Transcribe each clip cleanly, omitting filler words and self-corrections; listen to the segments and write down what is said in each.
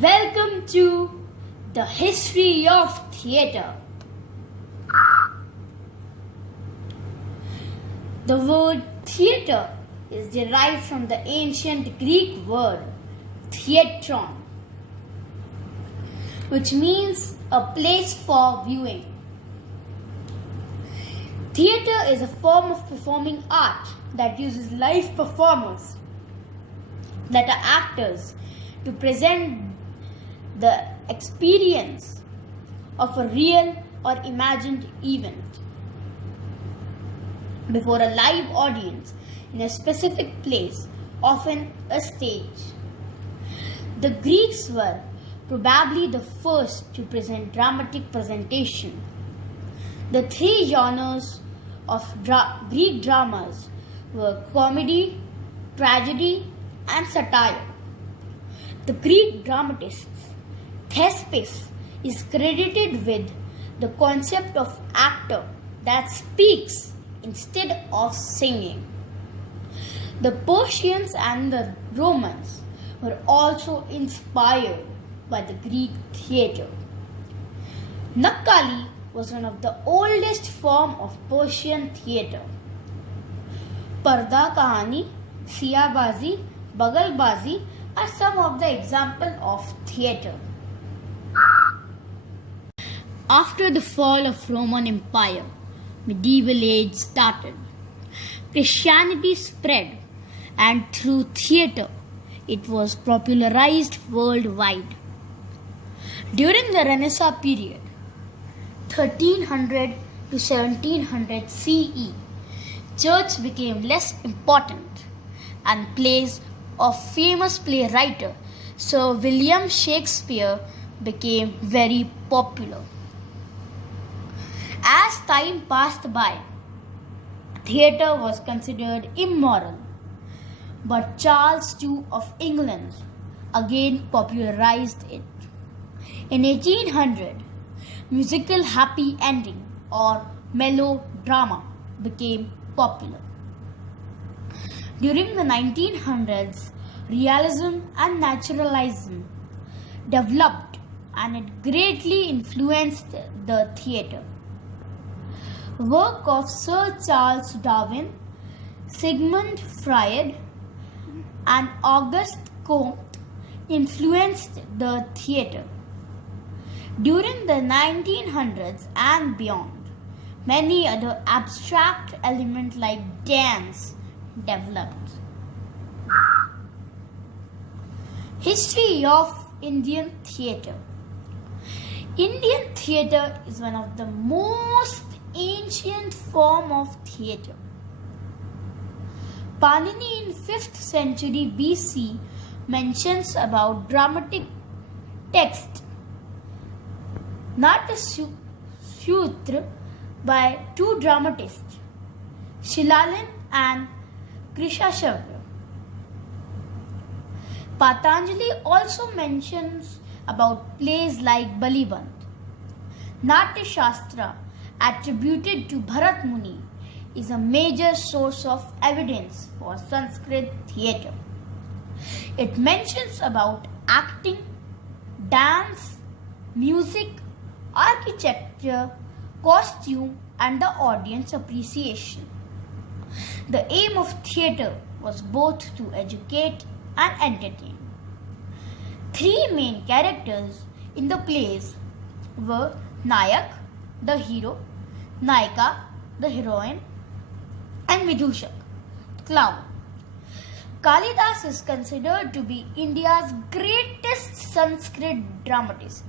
Welcome to the history of theatre. The word theatre is derived from the ancient Greek word theatron, which means a place for viewing. Theatre is a form of performing art that uses live performers, that are actors, to present the experience of a real or imagined event before a live audience in a specific place, often a stage. The Greeks were probably the first to present dramatic presentation. The three genres of Greek dramas were comedy, tragedy, and satire. The Greek dramatist Thespis is credited with the concept of actor that speaks instead of singing. The Persians and the Romans were also inspired by the Greek theatre. Nakkali was one of the oldest forms of Persian theatre. Parda Kahani, Siyabazi, Bagalbazi are some of the examples of theatre. After the fall of Roman Empire, medieval age started. Christianity spread, and through theatre, it was popularized worldwide. During the Renaissance period, 1300 to 1700 CE, church became less important, and plays of famous playwright Sir William Shakespeare became very popular. As time passed by, theatre was considered immoral, but Charles II of England again popularized it. In 1800, musical happy ending or melodrama became popular. During the 1900s, realism and naturalism developed, and it greatly influenced the theatre. Work of Sir Charles Darwin, Sigmund Freud, and Auguste Comte influenced the theatre. During the 1900s and beyond, many other abstract elements like dance developed. History of Indian theatre. Indian theatre is one of the most ancient form of theatre. Panini in 5th century BC mentions about dramatic text Natasutra by two dramatists, Shilalin and Krishashavya. Patanjali also mentions about plays like Baliband. Natya Shastra, attributed to Bharat Muni, is a major source of evidence for Sanskrit theatre. It mentions about acting, dance, music, architecture, costume, and the audience appreciation. The aim of theatre was both to educate and entertain. Three main characters in the plays were Nayak, the hero, Nayika, the heroine, and Vidushak, the clown. Kalidas is considered to be India's greatest Sanskrit dramatist.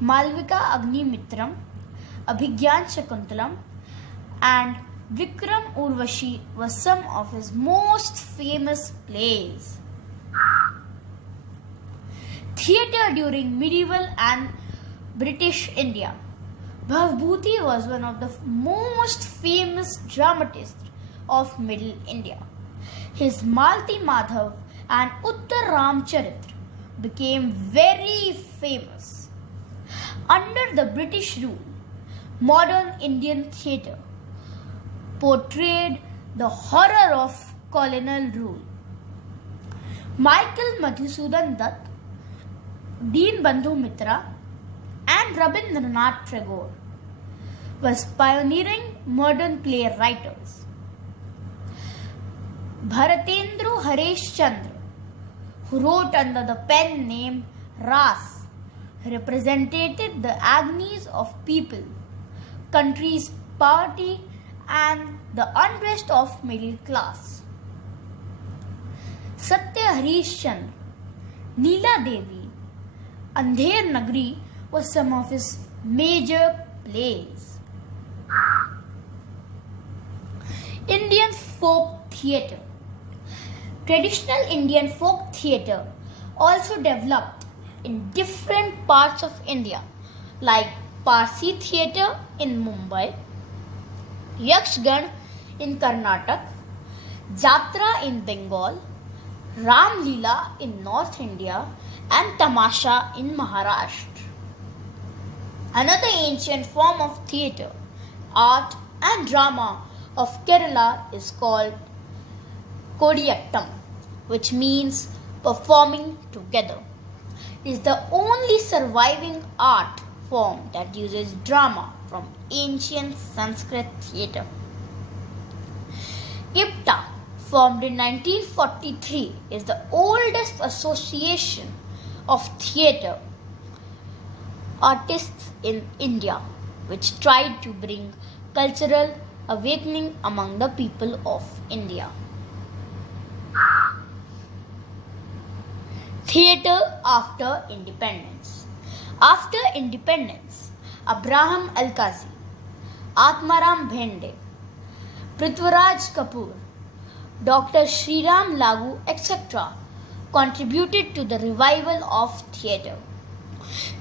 Malvika Agnimitram, Abhigyan Shakuntalam, and Vikram Urvashi were some of his most famous plays. Theatre during medieval and British India. Bhavbhuti was one of the most famous dramatists of Middle India. His Malti Madhav and Uttar Ramcharitra became very famous. Under the British rule, modern Indian theatre portrayed the horror of colonial rule. Michael Madhusudan Dutt, Deenbandhu Mitra and Rabindranath Tagore was pioneering modern playwriters. Bharatendra Haresh Chandra, who wrote under the pen name Ras, represented the agonies of people, country's poverty and the unrest of middle class. Satya Harish Chandra, Neela Devi, Andher Nagri was some of his major plays. Indian folk theatre. Traditional Indian folk theatre also developed in different parts of India, like Parsi theatre in Mumbai, Yakshgan in Karnataka, Jatra in Bengal, Ram Leela in North India, and Tamasha in Maharashtra. Another ancient form of theatre, art and drama of Kerala is called Kodiyattam, which means performing together. It is the only surviving art form that uses drama from ancient Sanskrit theatre. IPTA, formed in 1943, is the oldest association of theatre artists in India, which tried to bring cultural awakening among the people of India. Theatre after independence. After independence, Abraham Alkazi, Atmaram Bhende, Prithviraj Kapoor, Dr. Sriram Lagu, etc. contributed to the revival of theatre.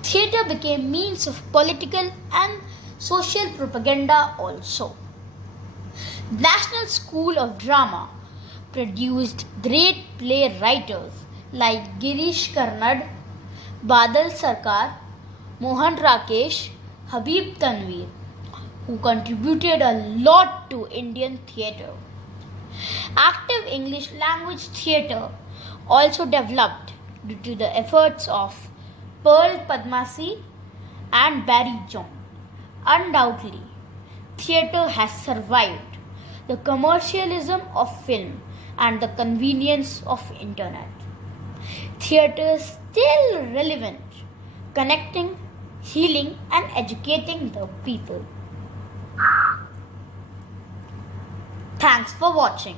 Theatre became means of political and social propaganda also. National School of Drama produced great playwriters like Girish Karnad, Badal Sarkar, Mohan Rakesh, Habib Tanveer, who contributed a lot to Indian theatre. Active English language theatre also developed due to the efforts of Pearl Padmasi and Barry John. Undoubtedly, theatre has survived the commercialism of film and the convenience of internet. Theatre is still relevant, connecting, healing and educating the people. Thanks for watching.